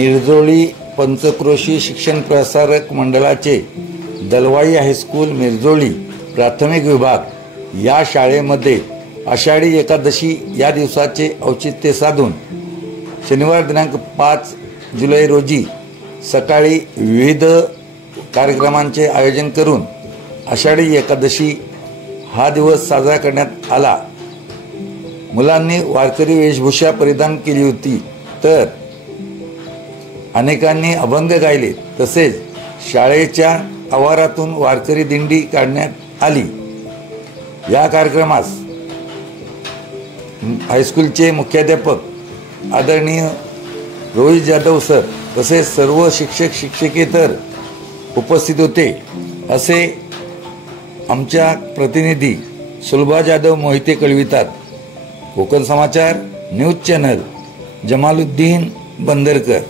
मिरजोळी पंचक्रोशी शिक्षण प्रसारक मंडळाचे दलवाई हायस्कूल मिरजोळी प्राथमिक विभाग या शाळेमध्ये आषाढी एकादशी या दिवसाचे औचित्य साधून शनिवार दिनांक 5 जुलै रोजी सकाळी विविध कार्यक्रमांचे आयोजन करून आषाढी एकादशी हा दिवस साजरा करण्यात आला। मुलांनी वारकरी वेशभूषा परिधान केली होती तर अनेकांनी अभंग गायले। तसेच शाळेच्या आवारातून वारकरी दिंडी काढण्यात आली। या कार्यक्रमास हायस्कूलचे मुख्याध्यापक आदरणीय रोहित जाधव सर तसेच सर्व शिक्षक शिक्षकेतर उपस्थित होते असे आमच्या प्रतिनिधी सुलभा जाधव मोहिते कळवितात। कोकण समाचार न्यूज चॅनल जमालुद्दीन बंदरकर।